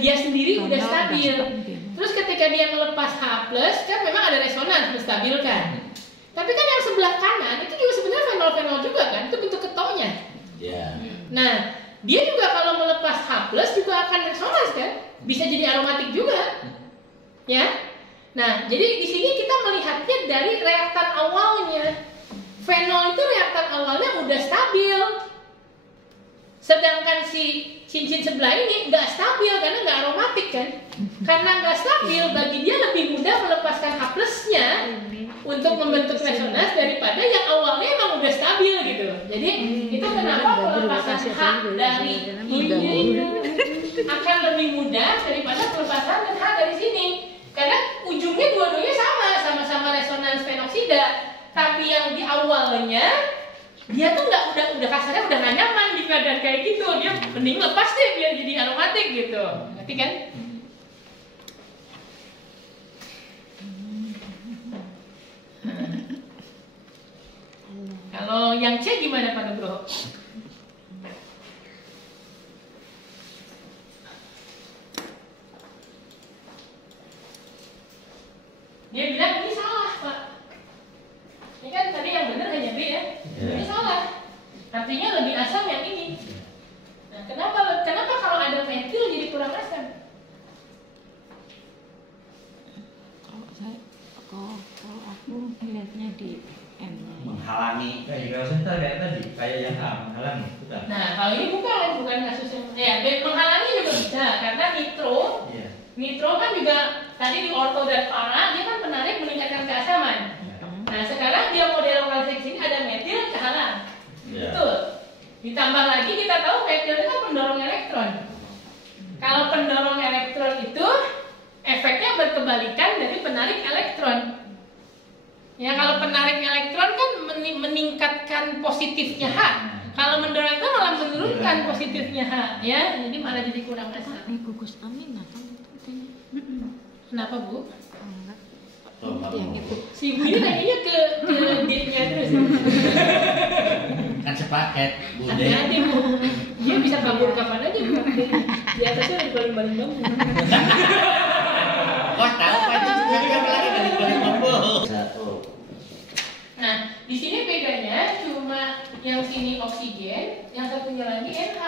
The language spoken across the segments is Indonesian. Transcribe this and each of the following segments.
dia sendiri udah stabil. Terus ketika dia melepas H+, kan memang ada resonans menstabilkan. Tapi kan yang sebelah kanan itu juga sebenarnya fenol-fenol juga kan, itu bentuk ketonnya. Nah, dia juga kalau melepas H+ juga akan resonans kan, bisa jadi aromatik juga, ya. Nah, jadi di sini kita melihatnya dari reaktan awalnya. Fenol itu reaktan awalnya udah stabil, sedangkan si cincin sebelah ini nggak stabil karena nggak aromatik kan. Karena nggak stabil, bagi dia lebih mudah melepaskan H+-nya untuk membentuk resonans daripada yang awalnya emang udah stabil gitu. Jadi itu kenapa pelepasan H dari ini akan lebih mudah daripada pelepasan H dari sini. Karena ujungnya dua-duanya sama-sama resonans fenoksida. Tapi yang di awalnya dia tuh udah kasarnya udah gak nyaman di keadaan kayak gitu, dia mending lepas deh biar jadi aromatik gitu, ngerti kan? Kalau yang C gimana Pak Nugroho? Dia bilang ini salah Pak. Ini kan tadi yang benar hanya B ya. Ini salah. Artinya lebih asam yang ini. Nah, kenapa kalau ada metil jadi kurang asam? Kalau aku melihatnya di M. Menghalangi kayak tadi, kayak yang A menghalangi, bukan? Nah, kalau ini bukan kasus yang menghalangi juga bisa karena nitro kan juga tadi di orto dan para dia kan penarik meningkatkan keasaman. Nah, sekarang dia mau delokalisasi sini ada metil kehalang. Betul. Ditambah lagi kita tahu metil itu kan pendorong elektron. Kalau pendorong elektron itu efeknya berkebalikan dari penarik elektron. Ya, kalau penarik elektron kan meningkatkan positifnya H. Kalau mendorong itu malah menurunkan positifnya H, ya. Jadi malah jadi kurang asam. Gugus Amin atau Kenapa Bu? Yang itu. Si Bu ini nanya ke D-nya terus. Kan sepaket, Bu. Hati-hati Bu. Dia bisa kabur kapan aja Bu. Di atasnya ada baling-baling bambu. Wah, tahu Pak itu siapa lagi dari bambu. Nah, di sini bedanya cuma yang sini oksigen, yang satunya lagi NH.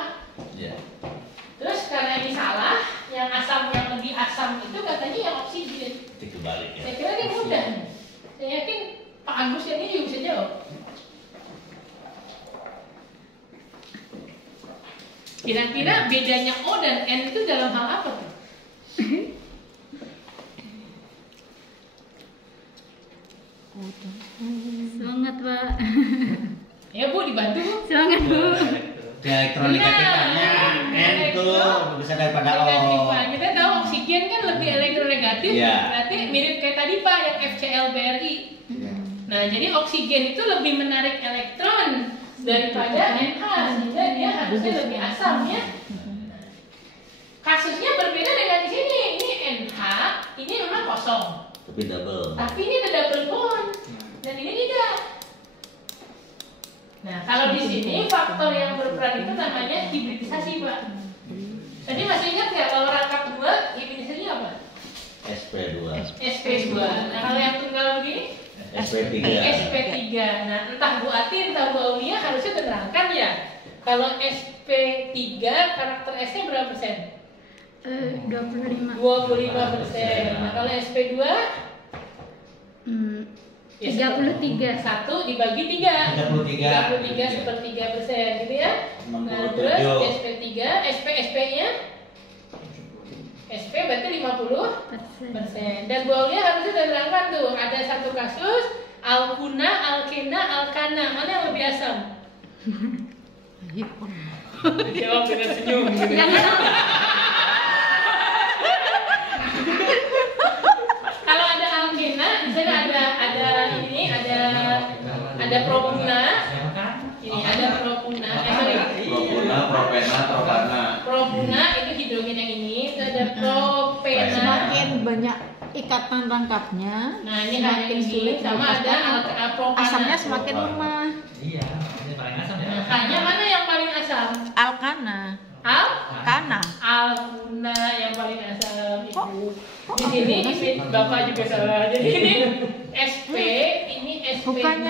Terus karena ini salah, yang asam yang lebih asam itu katanya yang oksigen. Dikebalik ya. Saya kira ini mudah. Saya yakin Pak Agus yang ini juga bisa jawab. Kira-kira bedanya O dan N itu dalam hal apa tuh? Semangat Pak. Ya Bu, dibantu Bu. Semangat Bu. Di elektronegatifnya N tuh bisa daripada O. Kita tahu oksigen kan lebih elektronegatif, berarti mirip kayak tadi Pak yang FCl BRI. Nah, jadi oksigen itu lebih menarik elektron daripada NH, sehingga dia harusnya lebih asam ya. Kasusnya berbeda dengan di sini. Ini NH, ini memang kosong. Tapi double. Tapi ini ada double bond dan ini tidak. Nah, kalau di sini faktor yang berperan itu namanya hibridisasi, Pak. Tadi masih ingat nggak kalau rangkap 2 hibridisasinya apa? SP2. SP2. Nah, kalau yang tunggal begini? SP3. SP3. Nah, entah Bu Ati, entah Bu Aulia harusnya menerangkan ya. Kalau SP3 karakter S-nya berapa persen? 25%. 25%. Nah, kalau SP2 33. 1 dibagi 3. 33 sepertiga persen, gitu ya. Nah, terus SP3, SP-nya SP berarti 50%. Dan Bu Aulia harusnya menerangkan tuh, ada satu kasus alkuna, alkena, alkana. Mana yang lebih asam? Jawab dengan senyum. Kalau ada alkena, misalnya ada propuna. Ini ada propuna. Propena, propana. Propuna itu hidrogen yang ini, itu ada propena. Semakin banyak ikatan rangkapnya, Nah, ini semakin sulit sama ada propana. asamnya semakin lemah. Iya, ini paling asam ya. Nah, hanya mana yang paling asam? Alkana. Alkana. Alkuna yang paling asam itu. Di sini Bapak juga salah. Jadi ini SP, ini SP2,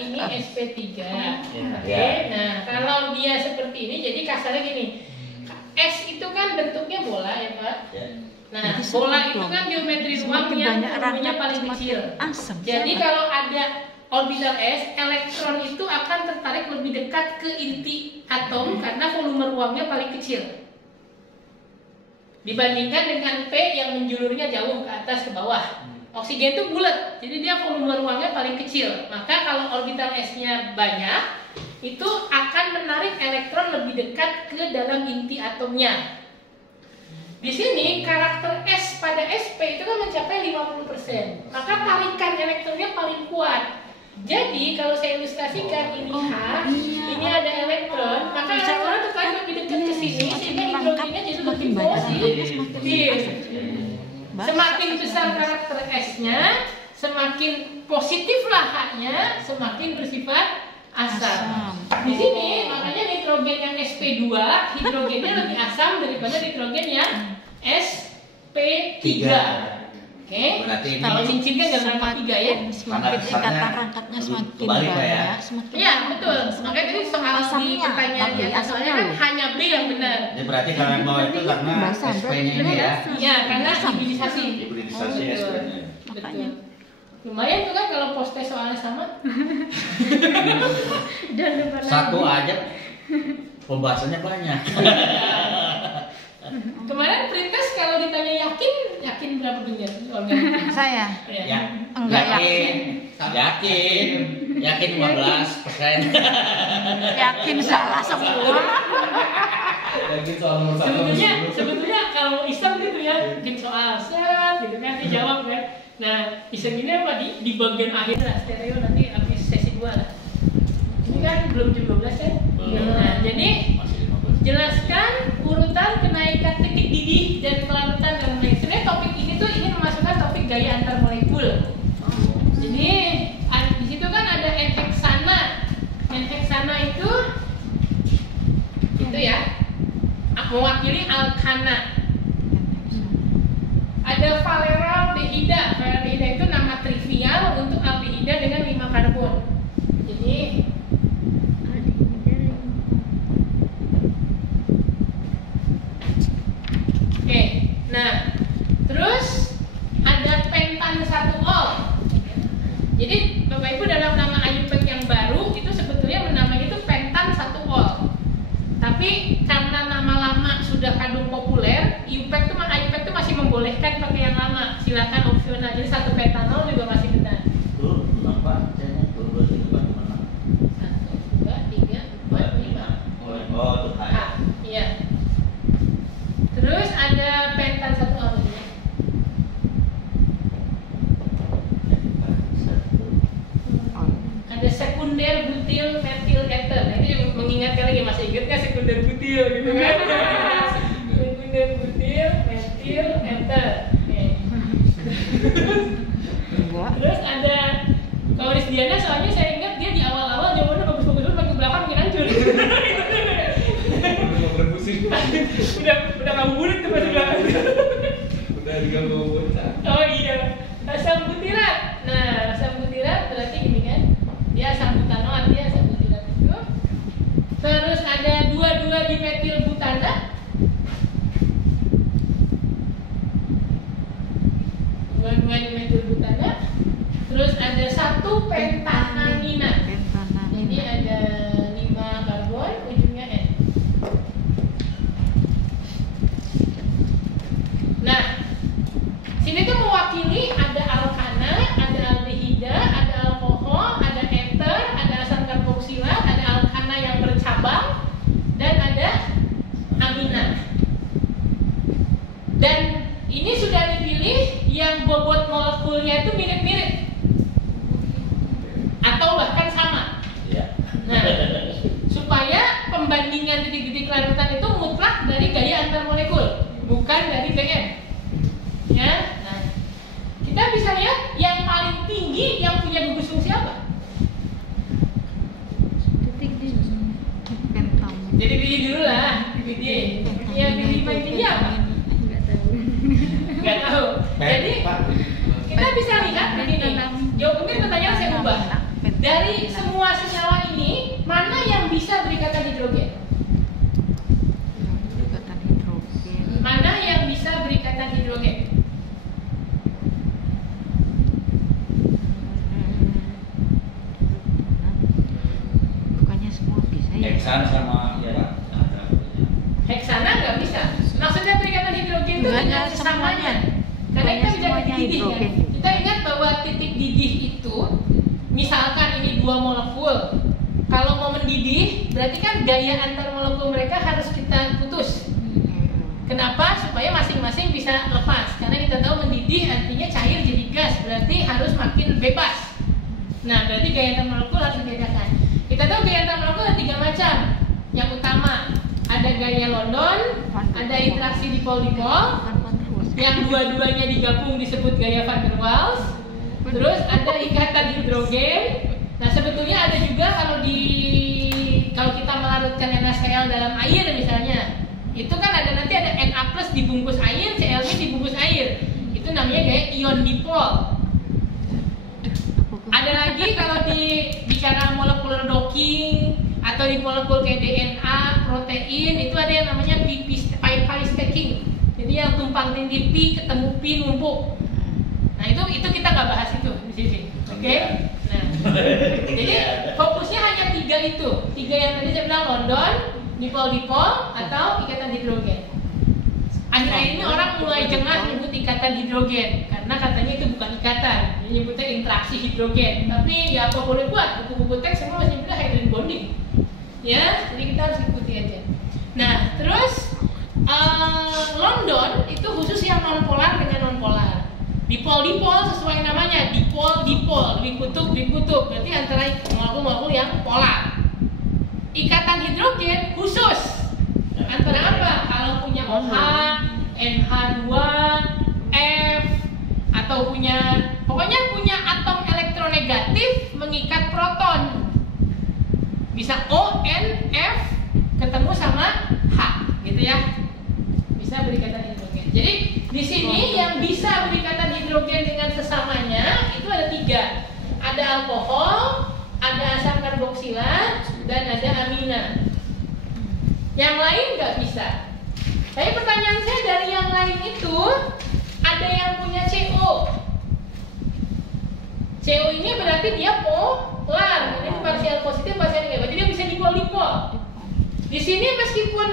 ini SP3. Oke. Nah, kalau dia seperti ini, jadi kasarnya gini. S itu kan bentuknya bola ya Pak. Nah, bola itu kan geometri ruang yang volumenya paling kecil. Jadi kalau ada orbital S, elektron itu akan tertarik lebih dekat ke inti atom karena volume ruangnya paling kecil. Dibandingkan dengan P yang menjulurnya jauh ke atas ke bawah. Oksigen itu bulat, jadi dia volume ruangnya paling kecil. Maka kalau orbital S-nya banyak, itu akan menarik elektron lebih dekat ke dalam inti atomnya. Di sini karakter S pada SP itu kan mencapai 50%. Maka tarikan elektronnya paling kuat. Jadi kalau saya ilustrasikan ini H, ini ada elektron, maka elektron tertarik lebih dekat ke sini sehingga hidrogennya jadi lebih positif. Semakin besar karakter S-nya, semakin positiflah H-nya, semakin bersifat asam. Di sini makanya nitrogen yang SP2 hidrogennya lebih asam daripada nitrogen yang SP3. Oke. Kalau cincin kan nggak berapa 3 ya? Semakin ikatan rangkapnya semakin banyak, semakin. Iya betul. Makanya tadi soal di pertanyaan di atas soalnya kan hanya B yang benar. Ini berarti kalau yang bawah itu karena SP-nya ini ya? Iya, karena hibridisasi. Hibridisasi SP-nya. Betul. Lumayan tuh kan kalau post test soalnya sama. Dan satu aja pembahasannya banyak. Kemarin Princess kalau ditanya yakin berapa dunia? Saya Ya, enggak yakin 15%. yakin salah semua. Yakin soal nomor 1. Sebetulnya kalau Islam gitu ya, bikin soal set gitu kan dijawab kan. Nah, Islam ini apa di bagian akhir lah, stereo nanti habis sesi 2 lah. Ini kan belum jam 12 ya. Nah, jadi jelaskan urutan kenaikan titik didih dan kelarutan dalam molekul. Sebenarnya topik ini tuh ingin memasukkan topik gaya antar molekul. Jadi di situ kan ada N-heksana. N-heksana itu ya, mewakili alkana. Ada valeraldehida. Valeraldehida itu nama trivial untuk aldehida dengan 5 karbon. Jadi oke, nah terus ada pentan 1-ol. Jadi Bapak Ibu dalam nama IUPAC yang baru itu sebetulnya menamai itu pentan 1-ol. Tapi karena nama lama sudah kadung populer, IUPAC itu masih membolehkan pakai yang lama. Silakan opsional. Jadi 1 pentanol juga masih benar. Tuh, berapa? 1, 2, 3, 4, 5. Oh, tuh H. Iya. Terus ada pentan 1-ol ya. Ada sekunder butil metil ether. Nah, ini mengingatkan lagi, masih ingat nggak sekunder butil gitu kan? Sekunder butil metil ether. Terus ada Kauris Diana, soalnya saya ingat dia di awal-awal jawabannya bagus-bagus, makin belakang makin hancur. Udah ngabuburit tuh pas belakang. Udah diganggu bocah. Oh iya, asam butirat. Nah, asam butirat berarti gini kan? Dia asam butano, artinya asam butirat itu. Terus ada 2,2 dimetil butana. Terus ada 1 pentanamina. Jadi ada 5 karbon, ujungnya N. Nah, sini tuh mewakili ada alkana, ada aldehida, ada alkohol, ada ether, ada asam karboksilat, ada alkana yang bercabang, dan ada amina. Dan ini sudah dipilih yang bobot molekulnya itu mirip-mirip atau bahkan sama. Nah, supaya pembandingan titik-titik larutan itu mutlak dari gaya antar molekul, bukan dari BM. Ya, nah, kita bisa lihat yang paling tinggi yang punya gugus fungsi apa? Titik di pentam. Jadi pilih dulu lah, pilih. Yang pilih paling tinggi berubah. Dari semua senyawa ini, mana yang bisa berikatan hidrogen? Ikatan hidrogen. Mana yang bisa berikatan hidrogen? Bukannya semua bisa ya? Heksan sama ya. Heksana nggak bisa. Maksudnya berikatan hidrogen itu Enggak, dengan sesamanya. Karena kita bisa semuanya titik didih kan. hidrogen. Kita ingat bahwa titik didih itu, misalkan ini dua molekul, kalau mau mendidih, berarti kan gaya antar molekul mereka harus kita putus. Kenapa? Supaya masing-masing bisa lepas. Karena kita tahu mendidih artinya cair jadi gas, berarti harus makin bebas. Nah, berarti gaya antar molekul harus dibedakan. Kita tahu gaya antar molekul ada 3 macam. Yang utama ada gaya London, ada interaksi dipol-dipol, yang dua-duanya digabung disebut gaya van der Waals. Terus ada ikatan hidrogen. Nah, sebetulnya ada juga kalau kita melarutkan NaCl dalam air misalnya, itu kan nanti ada Na+ dibungkus air, Cl-nya dibungkus air. Itu namanya gaya ion dipol. Ada lagi kalau bicara molekular docking atau di molekul kayak DNA, protein, itu ada yang namanya pi stacking. Jadi yang tumpang tindih pi ketemu pi numpuk. Nah, itu kita nggak bahas itu di sini. Oke? Nah, jadi fokusnya hanya 3 itu. 3 yang tadi saya bilang London, dipol-dipol atau ikatan hidrogen. Akhir-akhir ini orang mulai jengah nyebut ikatan hidrogen karena katanya itu bukan ikatan, dia nyebutnya interaksi hidrogen. Tapi ya apa boleh buat, buku-buku teks semua masih nyebutnya hydrogen bonding. Ya, jadi kita harus ikuti aja. Nah, terus London itu khusus yang nonpolar dengan nonpolar. Dipol-dipol sesuai namanya, dipol-dipol, dikutub, berarti antara molekul-molekul yang polar. Ikatan hidrogen khusus antara apa? Kalau punya OH, NH2, F, atau pokoknya punya atom elektronegatif mengikat proton. Bisa O, N, F ketemu sama H, gitu ya. Bisa berikatan hidrogen. Jadi di sini yang bisa berikatan hidrogen dengan sesamanya itu ada 3. Ada alkohol, ada asam karboksilat, dan ada amina. Yang lain nggak bisa. Tapi pertanyaan saya dari yang lain itu ada yang punya CO. CO ini berarti dia polar. Ini parsial positif, parsial negatif. Berarti dia bisa dipol-dipol. Di sini meskipun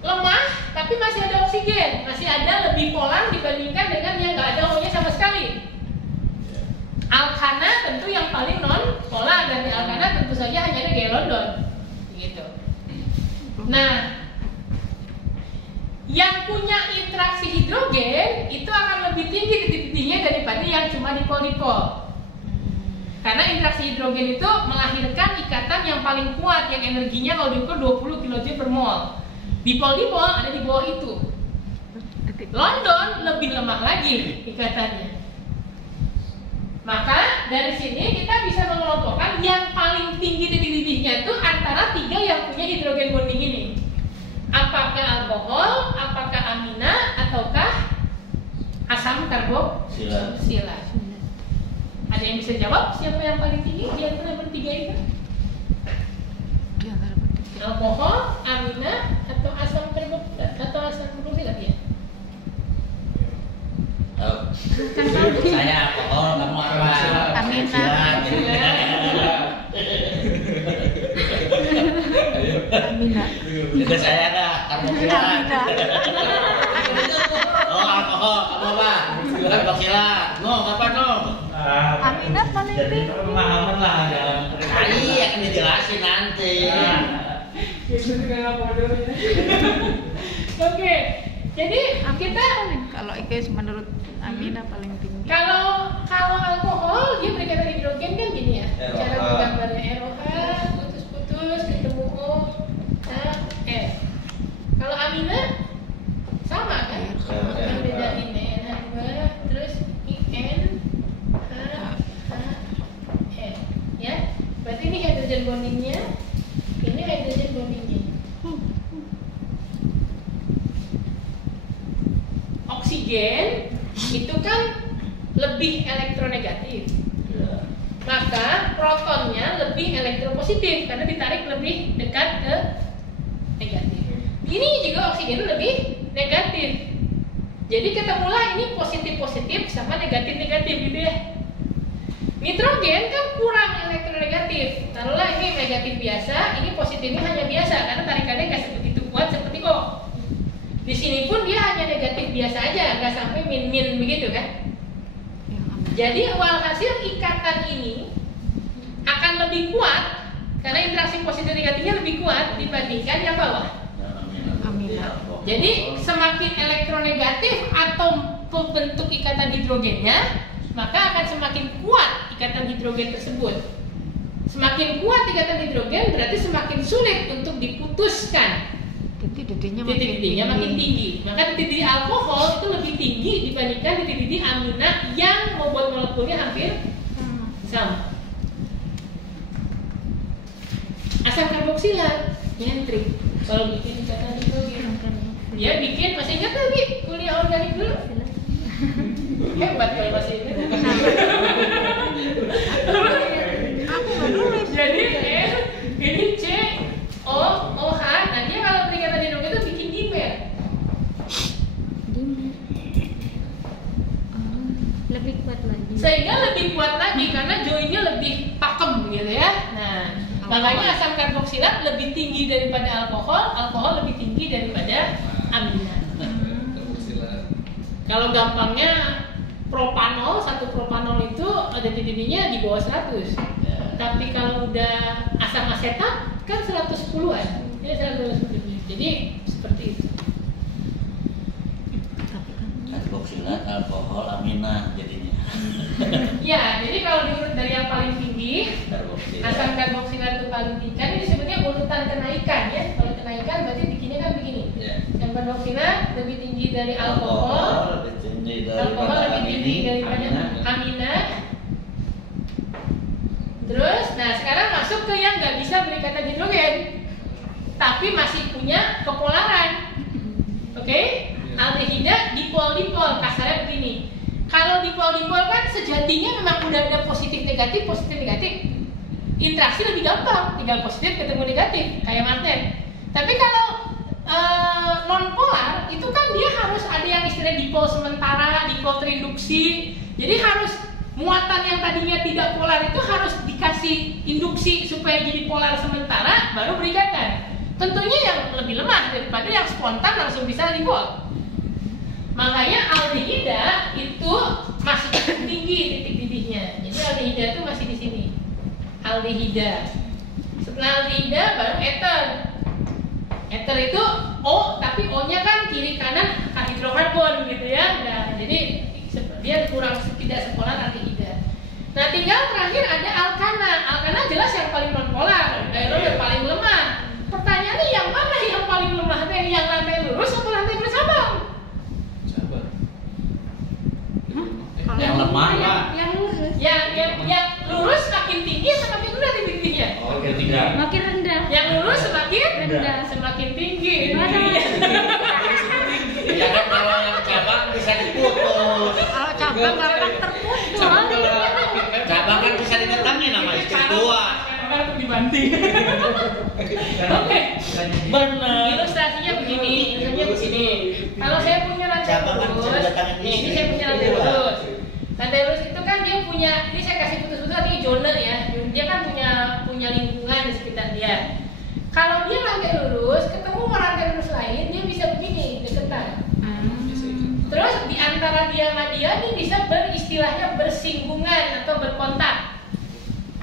lemah, tapi masih ada oksigen, masih ada lebih polar dibandingkan dengan yang nggak ada O-nya sama sekali. Alkana tentu yang paling non polar, dan di alkana tentu saja hanya ada gaya London, gitu. Nah, yang punya interaksi hidrogen itu akan lebih tinggi titik-titiknya daripada yang cuma dipol-dipol. Karena interaksi hidrogen itu melahirkan ikatan yang paling kuat, yang energinya kalau diukur 20 kJ per mol. Dipol-dipol ada di bawah itu. London lebih lemah lagi ikatannya. Maka dari sini kita bisa mengelompokkan yang paling tinggi titik-titiknya itu antara 3 yang punya hidrogen bonding ini. Apakah alkohol, apakah amina, ataukah asam karboksilat? Ada yang bisa jawab siapa yang paling tinggi di antara bertiga itu? Alkohol, amina, atau asam karboksilat ya? Saya alkohol, kamu apa? Amina. Amina. Juga saya ada karboksilat. Amina. Oh, alkohol, kamu apa? Karboksilat. No, apa no? Amina paling Jadi tinggi. pemahaman lah ya. Iya, akan dijelasin nanti. Itu juga bodohnya. Oke, jadi kita Kalau Ike menurut Amina paling tinggi. kalau alkohol dia berikatan hidrogen kan gini ya. Cara ROH. menggambarnya ROH putus-putus ketemu O, H, F. Kalau amina sama kan? Yang beda ini NH2 terus IN H N ya. Berarti ini hydrogen bondingnya, ini hydrogen bondingnya. Oksigen itu kan lebih elektronegatif. maka protonnya lebih elektropositif karena ditarik lebih dekat ke negatif. Ini juga oksigen lebih negatif. Jadi ketemulah ini positif-positif sama negatif-negatif gitu ya. Nitrogen kan kurang elektronegatif. Taruhlah ini negatif biasa, ini positifnya hanya biasa karena tarikannya nggak begitu kuat seperti O. Di sini pun dia hanya negatif biasa aja, nggak sampai min-min begitu kan. Jadi walhasil ikatan ini akan lebih kuat karena interaksi positif negatifnya lebih kuat dibandingkan yang bawah. Jadi semakin elektronegatif atom bentuk ikatan hidrogennya, maka akan semakin kuat ikatan hidrogen tersebut. Semakin kuat ikatan hidrogen berarti semakin sulit untuk diputuskan. Titik-titiknya makin tinggi. Maka titik-titik alkohol itu lebih tinggi dibandingkan titik-titik amina yang bobot molekulnya hampir sama. Asam karboksilat nyentrik kalau bikin ikatan hidrogen. Dia bikin, masih ingat lagi kuliah organik dulu? Hebat kalau masih ingat. Jadi ini C O OH. Nah dia kalau berikatan hidrogen itu bikin dimer. Lebih kuat lagi. Sehingga lebih kuat lagi karena joinnya lebih pakem gitu ya. Nah makanya asam karboksilat lebih tinggi daripada alkohol, alkohol lebih tinggi daripada amina. Kalau gampangnya propanol, satu propanol itu ada titiknya di bawah 100. Tapi kalau udah asam asetat kan 110-an. Ya 110. Jadi seperti itu. Karboksilat, alkohol, amina jadinya. Ya, jadi kalau diurut dari yang paling tinggi, asam karboksilat itu paling tinggi. Kan ini disebutnya urutan kenaikan ya. Kalau kenaikan berarti bikinnya kan begini. Asam karboksilat lebih tinggi dari alkohol lebih tinggi daripada amina. Terus, nah sekarang masuk ke yang nggak bisa berikatan hidrogen, tapi masih punya kepolaran. Oke? Aldehida dipol-dipol, kasarnya begini. Kalau dipol-dipol kan sejatinya memang udah ada positif negatif. Interaksi lebih gampang, tinggal positif ketemu negatif, kayak magnet. Tapi kalau non-polar itu kan dia harus ada yang istilahnya dipol sementara, dipol terinduksi. Jadi harus muatan yang tadinya tidak polar itu harus dikasih induksi supaya jadi polar sementara, baru berikatan. Tentunya yang lebih lemah daripada yang spontan langsung bisa dipol. Makanya aldehida itu masih tinggi titik-titiknya. Jadi aldehida itu masih di sini. Aldehida. Setelah aldehida baru ether. Ether itu O, tapi O-nya kan kiri kanan hidrokarbon gitu ya. Nah, jadi dia kurang tidak sepolar aldehida. Nah, tinggal terakhir ada alkana. Alkana jelas yang paling nonpolar, yang paling lemah. Pertanyaannya yang mana yang paling lemah? Yang lantai lurus atau lantai bercabang? Yang lemah lah. Yang lurus. Yang lurus makin tinggi atau makin rendah titik-titiknya? Oh, ketiga. Makin rendah. Yang lurus semakin rendah. Semakin tinggi. Ya kan kalau yang cabang bisa diputus. Kalau cabang nggak akan terputus. Cabang kan bisa didatangi nama istri tua. Kan untuk dibanting. Oke. Benar. Ilustrasinya begini. Kalau saya punya lantai Cabang kan bisa lurus, didatangi ini istri saya punya lantai tua. lurus. Lantai lurus itu kan dia punya, ini saya kasih putus-putus tapi zona ya. Dia kan punya lingkungan di sekitar dia. Kalau dia lantai lurus, ketemu lantai lurus lain, dia bisa begini, deketan. Terus di antara dia sama dia ini bisa beristilahnya bersinggungan atau berkontak.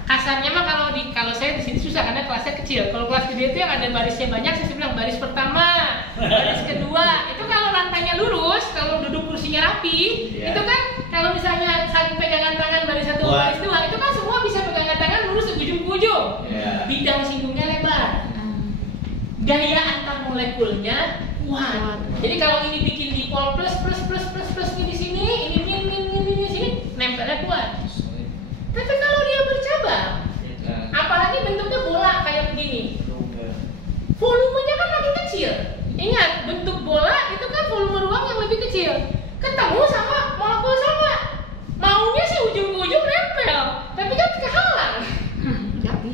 Kasarnya mah kalau saya di sini susah karena kelasnya kecil. Kalau kelas gede itu yang ada barisnya banyak, saya bilang baris pertama, baris kedua. Itu kalau lantainya lurus, kalau duduk kursinya rapi, itu kan kalau misalnya saling pegangan tangan baris satu, baris dua, itu kan semua bisa pegangan tangan lurus ujung ke ujung. Bidang singgungnya lebar. Gaya antar molekulnya kuat. Jadi kalau ini bikin dipol plus ini di sini, ini di sini, nempelnya kuat. Tapi kalau dia bercabang, apalagi bentuknya bola kayak begini, volumenya kan makin kecil. Ingat, bentuk bola itu kan volume ruang yang lebih kecil. Ketemu sama molekul sama, maunya sih ujung ke ujung nempel, tapi kan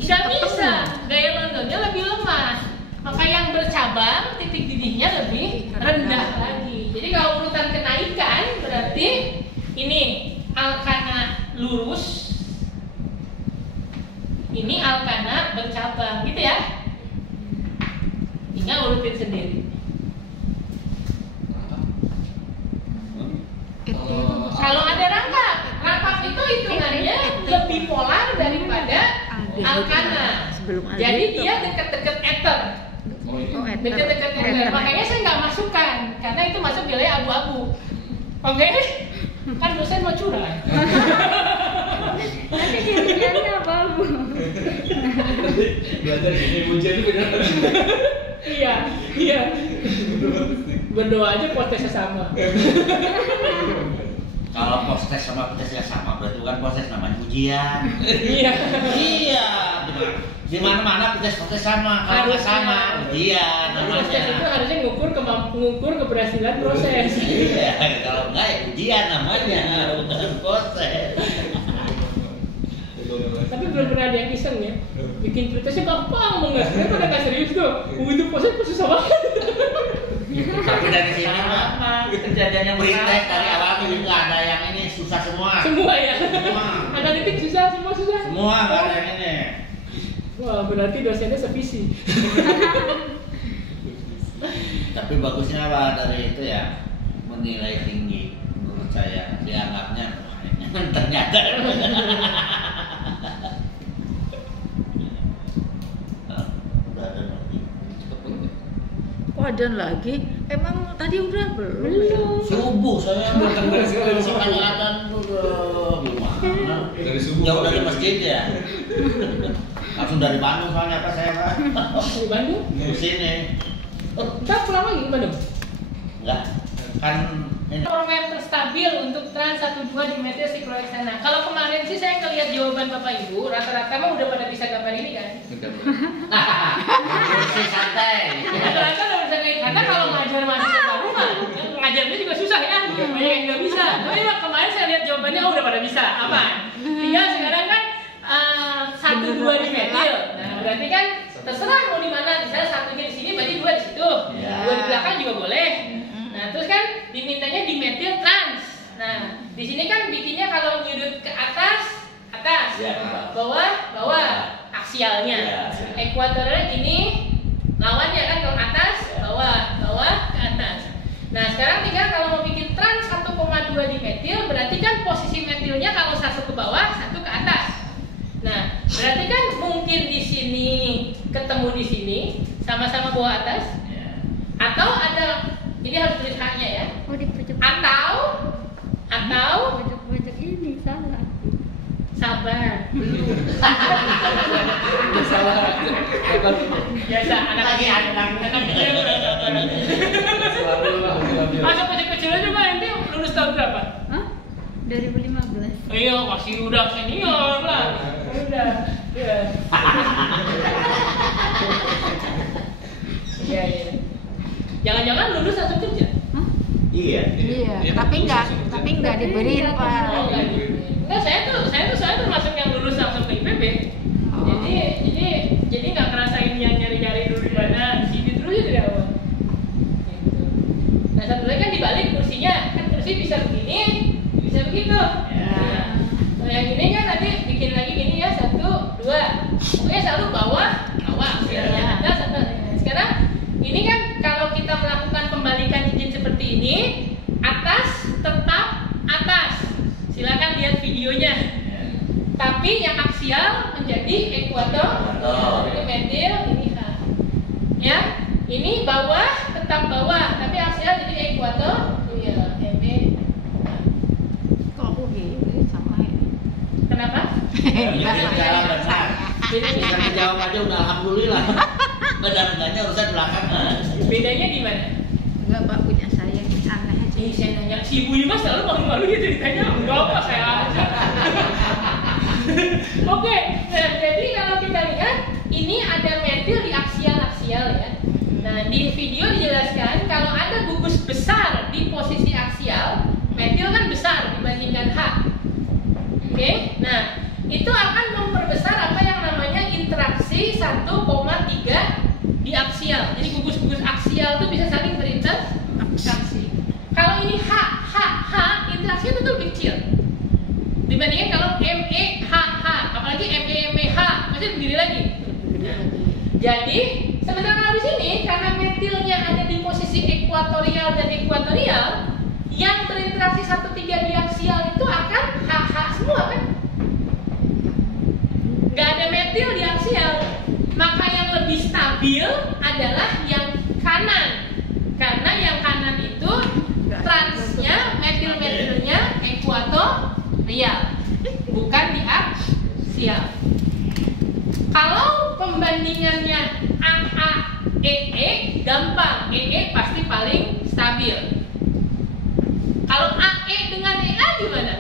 Nggak bisa, gaya Londonnya lebih lemah. Maka yang bercabang titik didihnya lebih rendah lagi. Jadi kalau urutan kenaikan berarti ini alkana lurus, ini alkana bercabang, gitu ya. Tinggal urutin sendiri. Kalau ada rangkap, rangkap itu hitungannya lebih polar daripada alkana. Jadi dia dekat-dekat ether. Dekat-dekat ether. Makanya saya nggak masukkan, karena itu masuk wilayah abu-abu. Oke? Kan dosen mau curang. Nanti dirinya abu-abu. Belajar gini ujian itu benar. Iya. Berdoa aja protesnya sama. Kalau proses sama protesnya sama berarti bukan proses, namanya ujian. Iya. Iya, di mana-mana proses sama, kalau nggak sama ujian Proses itu namanya. harusnya ngukur keberhasilan proses. Iya, kalau nggak ya ujian namanya, bukan proses. Tapi belum pernah ada yang iseng ya. Bikin protesnya gampang banget. Saya pada nggak serius tuh. Itu proses susah banget. Tapi dari sini mah kejadian yang pretest dari awal itu nggak ada yang ini, susah semua. Semua ya. Semua. Analitik susah, semua susah. Semua nggak ada yang ini. Wah, berarti dosennya sevisi. Tapi bagusnya apa dari itu ya, menilai tinggi menurut saya, dianggapnya ternyata udah ada lagi. Oh, ada lagi? Emang tadi udah belum? Subuh saya Datang dari sekali makan adan udah gimana? Dari subuh. Jauh dari masjid ya. Langsung dari Bandung soalnya apa saya Pak? Di Bandung? Ke sini. Kita pulang lagi ke Bandung. Enggak. Kan ini Parameter stabil untuk trans 12 di meter sikloheksana. Kalau kemarin sih saya ngeliat jawaban Bapak Ibu, rata-rata mah udah pada bisa gambar ini kan? kursi santai. Rata-rata udah bisa kayak, karena kalau ngajar mahasiswa baru mah ngajarnya juga susah ya, banyak yang nggak bisa. Tapi mah kemarin saya lihat jawabannya, oh udah pada bisa, aman. Tinggal sekarang kan 1, 2 di metil. Nah berarti kan terserah mau di mana, misalnya satunya di sini, berarti 2 di situ, 2 di belakang juga boleh. Nah terus kan dimintanya di metil trans. Nah di sini kan bikinnya kalau nyudut ke atas, bawah, aksialnya. Ekuatornya ini lawannya kan, kalau atas, bawah ke atas. Nah sekarang tinggal kalau mau bikin trans 1,2 di metil, berarti kan posisi metilnya kalau satu ke bawah, satu ke atas. Nah berarti kan mungkin di sini ketemu di sini, sama-sama bawah atas, atau ada, ini harus tulis H-nya ya. Oh, di pojok. Atau Pojok ini salah. sabar. Salah. Biasa anak Lagi anak kecil udah sabar. Masuk pojok kecilnya juga nanti lulus tahun berapa? Hah? 2015. Iya, masih udah senior lah. Udah. Ya. Iya. Jangan-jangan lulus langsung kerja? Hah? Iya. Iya, tapi nggak diberi Oh, Pak. enggak gitu. Enggak, saya termasuk yang lulus langsung ke IPB. Oh. Jadi nggak ngerasain yang nyari-nyari dulu di mana, di sini dulu ya dari awal. Gitu. Nah satu lagi kan dibalik kursinya, kan kursi bisa begini, bisa begitu. Ya. Nah yang ini kan tadi bikin lagi gini ya, 1, 2. Pokoknya selalu bawah, Ya. atas, atas. Sekarang ini kan kalau kita melakukan pembalikan cincin seperti ini, atas tetap atas. Silakan lihat videonya. Tapi yang aksial menjadi ekuator. Ini metil, ini H. Ya, ini bawah tetap bawah, tapi aksial jadi ekuator. Iya, MB. Kok aku gini sama ya? Kenapa? Ini cara benar. Bisa dijawab aja udah alhamdulillah. Benar-benarnya urusan belakangan. Bedanya di mana? Enggak Pak, punya saya ini aneh aja. Ini saya nanya, si ibu ini mas selalu malu-malu gitu ditanya. Enggak apa, saya aja. Oke, nah jadi kalau kita lihat ini ada metil di aksial ya. Nah di video dijelaskan kalau ada gugus besar di posisi aksial, metil kan besar dibandingkan H. Oke, nah itu akan memperbesar apa yang namanya interaksi itu lebih kecil dibandingkan kalau MEHH, apalagi MEMH masih berdiri lagi. Jadi sebenarnya kalau di sini karena metilnya ada di posisi ekuatorial dan ekuatorial, yang berinteraksi 1,3 diaksial itu akan HH semua kan? Nggak ada metil diaksial, maka yang lebih stabil adalah yang kanan, karena yang kanan itu transnya metil-metilnya ekuatorial, bukan diaksial. Kalau pembandingannya AA EE gampang, EE pasti paling stabil. Kalau AE dengan EA gimana?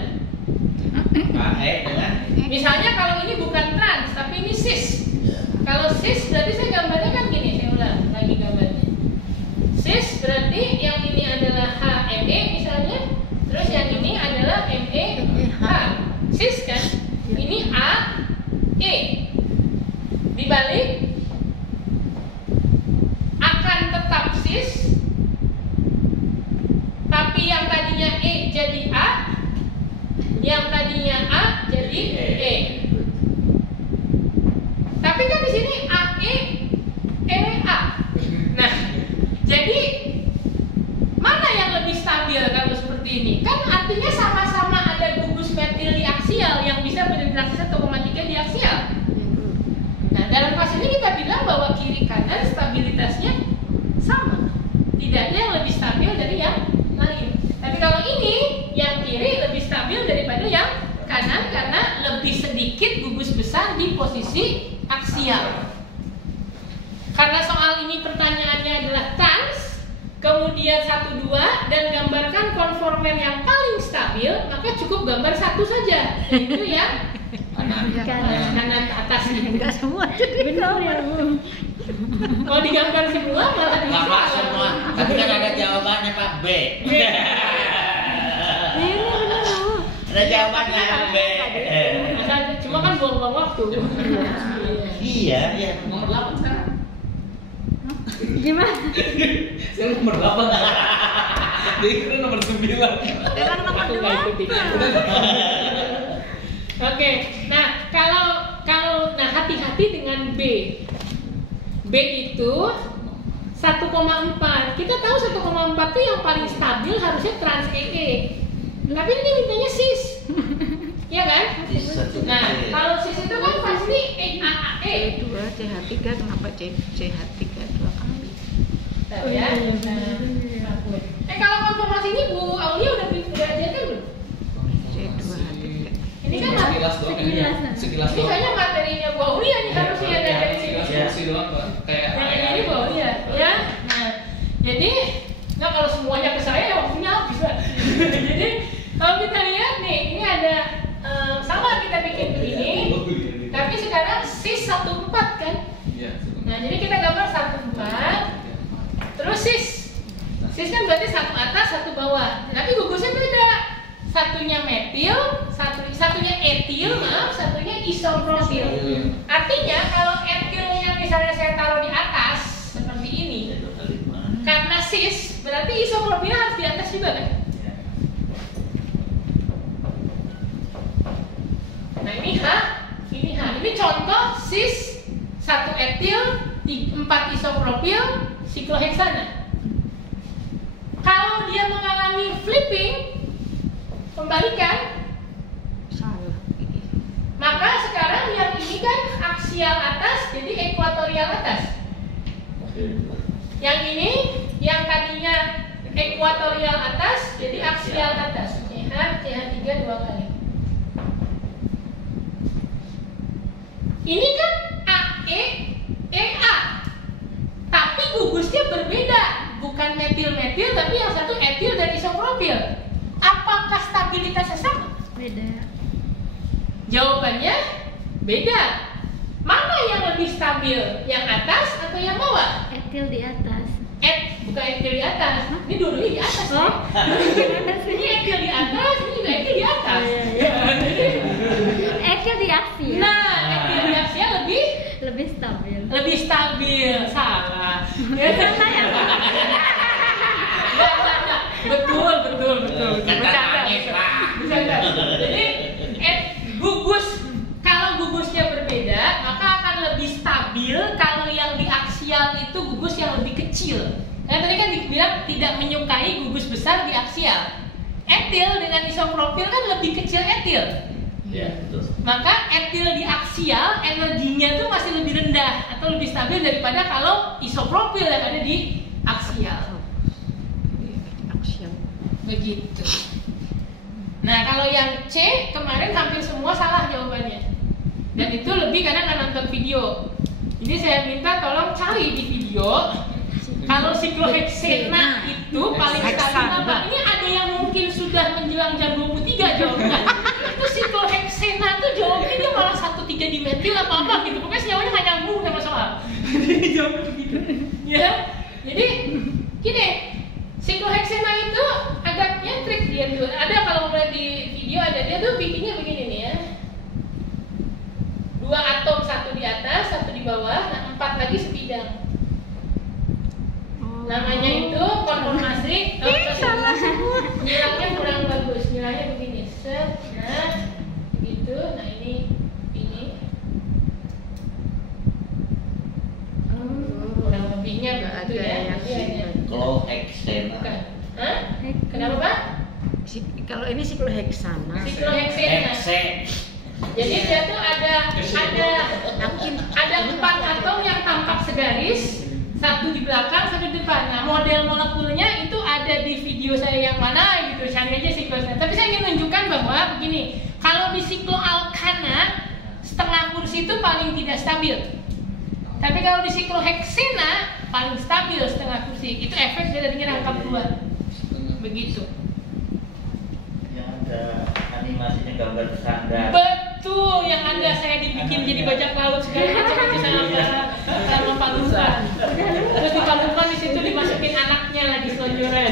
AE dengan Misalnya kalau ini bukan trans tapi ini cis. Kalau cis berarti saya gambarnya kan gini, saya ulang lagi gambarnya. Cis berarti yang ini adalah HME misalnya, terus yang ini adalah MEH. Cis kan? Ini AE. Dibalik akan tetap cis, tapi yang tadinya E jadi A, yang tadinya A jadi E. Tapi kan di sini AE EA. Nah, jadi mana yang lebih stabil kalau seperti ini? Kan artinya sama-sama ada gugus metil diaksial yang bisa berinteraksi 1,3 diaksial. Nah, dalam kasus ini kita bilang bahwa kiri kanan stabilitasnya sama. Tidak ada yang lebih stabil dari yang lain. Tapi kalau ini, yang kiri lebih stabil daripada yang kanan karena lebih sedikit gugus besar di posisi aksial. Karena soal ini pertanyaannya adalah trans, kemudian 1, 2, dan gambarkan konformer yang paling stabil, maka cukup gambar satu saja, yaitu yang kanan ke atas ini. Enggak semua jadi Benar ya Bu. Kalau digambar semua malah lama semua. Tapi kan ada jawabannya Pak B. Ini benar Bu. Ada jawabannya B. Cuma kan buang-buang waktu. Iya, iya. Nomor 8 sekarang. Gimana? Saya nomor 8. Dia kira nomor 9. Dengan nomor 2. Oke, nah kalau hati-hati dengan B. B itu 1,4. Kita tahu 1,4 itu yang paling stabil harusnya trans EE. Tapi ini mintanya cis. Iya kan? Nah, kalau cis itu kan pasti EAE. C2 CH3 kenapa CH3 2 kali? Tahu ya? Nah, kalau konfirmasi ini Bu Aulia udah ajarkan belum? C2H3. Ini kan Sekilas doang kan ya. Sekilas ini doang. kayaknya materinya Bu Aulia nih harusnya ada dari sini. Sekilas fungsi doang Pak. Kayak Ini Bu Aulia, ya. Nah, jadi nggak kalau semuanya ke saya ya waktunya habis Pak. Jadi kalau kita lihat nih, ini ada sama kita bikin begini, tapi sekarang cis 1,4 kan? Iya. Nah, jadi kita gambar 1,4, terus cis. Cis kan berarti satu atas, satu bawah. Tapi gugusnya beda. Satunya metil, satunya etil, satunya isopropil. Artinya kalau etilnya misalnya saya taruh di atas seperti ini, karena cis berarti isopropilnya harus di atas juga kan? Nah ini H, ini H. Ini contoh cis 1 etil 4 isopropil sikloheksana. Kalau dia mengalami flipping, pembalikan, Salah. maka sekarang yang ini kan aksial atas jadi ekuatorial atas. Yang ini yang tadinya ekuatorial atas jadi aksial atas. CH3 2 kali. Ini kan AE EA. Tapi gugusnya berbeda, bukan metil-metil tapi yang satu etil dan isopropil. Apakah stabilitasnya sama? Beda. Jawabannya beda. Mana yang lebih stabil? Yang atas atau yang bawah? Etil di atas. Bukan etil di atas. Ini dua-duanya di atas. Oh, Ini etil di atas, ini juga etil di atas. etil di aksi ya. Nah, etil di atasnya Lebih stabil. lebih stabil. Salah. Salah ya, Pak? Enggak. Betul. Kan Bercanda. nangis, Pak. Jadi kalau gugusnya berbeda, maka akan lebih stabil kalau yang di aksial itu gugus yang lebih kecil. Karena tadi kan dibilang tidak menyukai gugus besar di aksial. Etil dengan isopropil kan lebih kecil etil. Ya, betul. Maka etil di aksial energinya tuh masih lebih rendah atau lebih stabil daripada kalau isopropil yang ada di aksial. Begitu. Nah, kalau yang C kemarin hampir semua salah jawabannya. Dan itu lebih karena nggak nonton video. Jadi saya minta tolong cari di video kalau sikloheksena itu paling stabil apa? Ini ada yang mungkin sudah menjelang jam 23 jawabnya. Itu sikloheksena tuh jawabnya dia malah 1,3 dimetil apa gitu. Pokoknya senyawanya nggak nyambung sama soal. Jadi jawab begitu. Ya. Jadi gini, sikloheksena itu agak nyentrik dia juga. Ada kalau melihat di video ada dia tuh bikinnya begini nih ya. 2 atom, 1 di atas, 1 di bawah, nah 4 lagi sebidang. Namanya itu konformasi. Salah semua. Nyilangnya kurang bagus. Nyilangnya begini. Set, nah, gitu. Nah ini. Kurang lebihnya begitu ya. Sikloheksena. Bukan. Hah? Kenapa Pak? Kalau ini sikloheksana. Sikloheksena. Jadi dia tuh ada 4 atom yang tampak segaris, 1 di belakang, 1 di depan. Nah, model molekulnya itu ada di video saya yang mana gitu, cari aja sikloheksena. Tapi saya ingin menunjukkan bahwa begini, kalau di sikloalkana setengah kursi itu paling tidak stabil. Tapi kalau di sikloheksena paling stabil setengah kursi. Itu efek dari rangkap 2. Begitu. Yang ada animasinya gambar bersandar. Betul, yang ada saya dibikin jadi bajak laut segala macam itu sama palukan. Terus di palukan di situ dimasukin anaknya lagi selonjoran.